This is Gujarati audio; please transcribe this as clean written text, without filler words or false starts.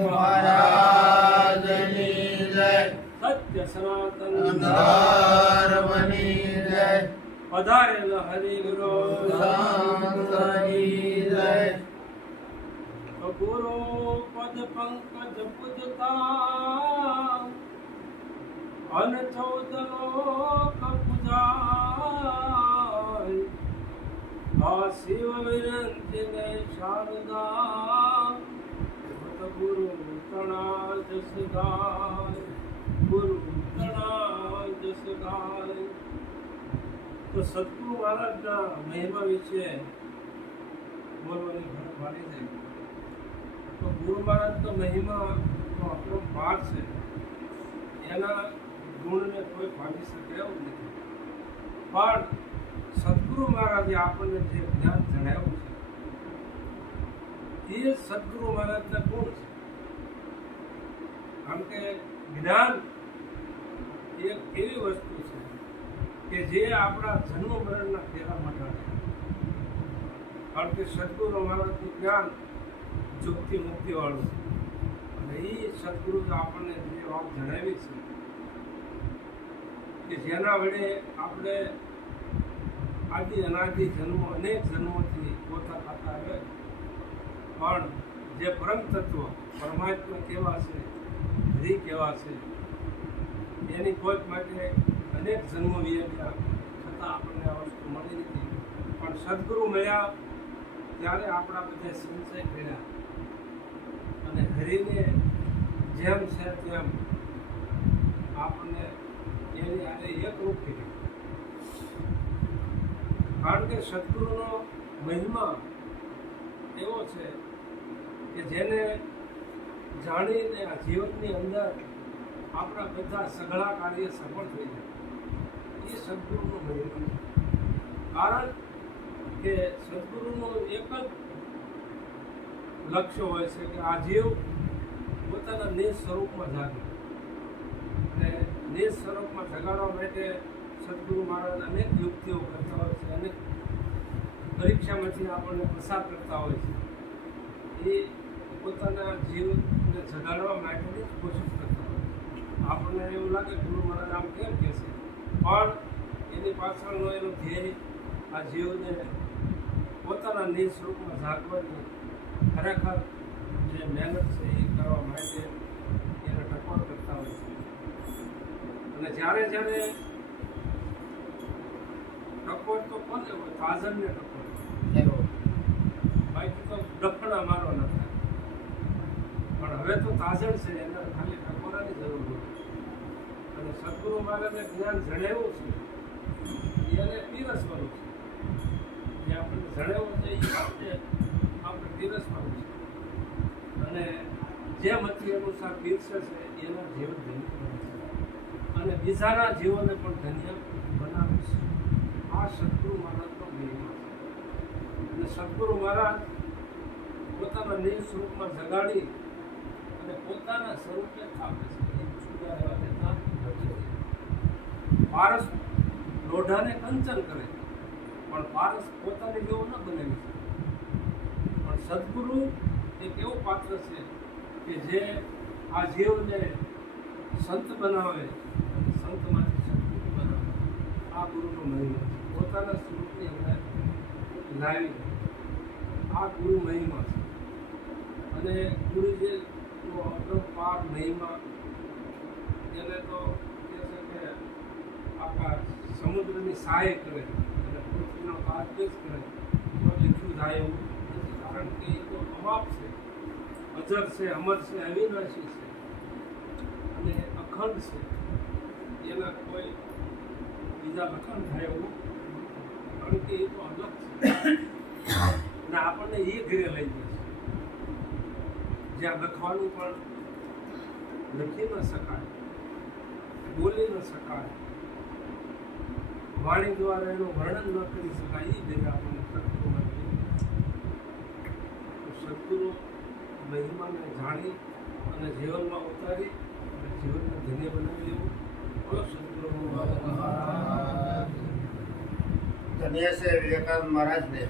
महाराजनी जय। सत्य सनातन धर्मनी जय। पधारेल हरि गुरु संतनी जय। गुरु पद पंकज पूजता अन 14 लोक पूजाय। आ शिव विरंती ने शारदा गुरु तणा जस गाय। गुरु तणा जस गाय। तो सद्गुरु महाराजना महिमा विषे बोलवानी वाली है। तो गुरु महाराज तो महिमा तो अपनो पाठ है, एना गुण ने कोई पामी सके એવું નથી। પણ સદગુરુ મહારાજે આપણને જે જ્ઞાન જણાવ્યું છે એ સદગુરુ મહારાજના ગુણ છે। કારણ કે જ્ઞાન એક એવી વસ્તુ છે કે જે આપણા જન્મ મરણના ફેરા મટાડે। કારણ કે સદગુરુ મહારાજનું જ્ઞાન મુક્તિ મુક્તિવાળું છે અને એ સદગુરુ આપણને જે વાત જણાવી છે કે જેના વડે આપણે આદિ અનાદિ જન્મો અનેક જન્મોથી પોતા ખાતા આવે, પણ જે પરમ તત્વ પરમાત્મા કેવા છે, હરિ કેવા છે, એની કોઈ માટે અનેક જન્મો વિયા છતાં આપણને આ વસ્તુ મળી નથી। પણ સદગુરુ મળ્યા ત્યારે આપણા બધા સંચય કર્યા અને હરિને જેમ છે તેમ આપણને એની આને એકરૂપ કરી। કારણ કે સદગુરુનો મહિમા એવો છે કે જેને જાણીને આ જીવનની અંદર આપણા બધા સઘળા કાર્ય સફળ થઈ જાય, એ સદગુરુનો મહિમા છે। કારણ કે સદગુરુનું એક જ લક્ષ્ય હોય છે કે આ જીવ પોતાના નિજ સ્વરૂપમાં જાગે અને નિજ સ્વરૂપમાં જગાડવા માટે સદગુરુ મહારાજ અનેક યુક્તિઓ કરતા હોય છે, અનેક પરીક્ષામાંથી આપણને પસાર કરતા હોય છે। એ પોતાના જીવને જગાડવા માટેની જ કોશિશ કરતા હોય છે। આપણને એવું લાગે ગુરુ મહારાજ આમ કેમ કહે છે, પણ એની પાછળનો એનો ધ્યેય આ જીવને પોતાના નિજ સ્વરૂપમાં જાગવાની ખરેખર જે મહેનત છે એ કરવા માટે એને ટકોર કરતા હોય છે। અને જ્યારે જ્યારે ટકોર તો કોને હોય, તાજરને ટકોર, બાકી તો ડફણા મારવાના થાય। પણ હવે તો તાજર છે, એને ખાલી ટકોરાની જરૂર હોય। અને સદગુરુ મહારાજે જ્ઞાન જણાવ્યું છે એને પીરસવાનું છે, જે આપણે જણાવ્યું છે એ આપણે પીરસવાનું છે અને જે મતિ અનુસાર પીરસે છે એના જીવન ધન્ય બને છે અને બીજાના જીવોને પણ ધન્ય બનાવે છે। આ સદગુરુ મહારાજનો મહિમા છે અને સદગુરુ મહારાજ પોતાના નિજ સ્વરૂપમાં જગાડી અને પોતાના સ્વરૂપે સ્થાપે છે। એ જુદા રહેવા દેતા નથી। પારસ લોઢાને કંચન કરે, પણ પારસ પોતાની જેવો ન બનાવી શકે। પણ સદગુરુ એક એવું પાત્ર છે કે જે આ જીવને સંત બનાવે, સંતમાંથી સદગુરુ બનાવે। આ ગુરુનો મહિમા છે, પોતાના સ્વરૂપની અંદર લાવી આ ગુરુ મહિમા છે। અને ગુરુજીનો અપરંપાર મહિમા એને તો કહે છે કે આખા સમુદ્રની સહાય કરે અને પૃથ્વીનો કારકેસ કરે તો લીખું થાય એવું નથી। કારણ કે એ તો અમાપ છે, અજર છે, અમર છે, અવિનાશી છે અને અખંડ છે। એના કોઈ બીજા લખણ થાય એવું, કારણ કે એ તો અલગ છે અને આપણને એ ઘરે લઈ જાય છે જ્યાં લખવાનું પણ લખી ન શકાય, બોલી ન શકાય, વાણી દ્વારા એનું વર્ણન ન કરી શકાય, એ ઘરે આપણને સદગુરુ સદગુરુ મહિમાને જાણી અને જીવનમાં ઉતારી અને જીવનને ધન્ય બનાવી એવું બોલો સદગુરુ ધન્ય છે વિવેકાનંદ મહારાજને।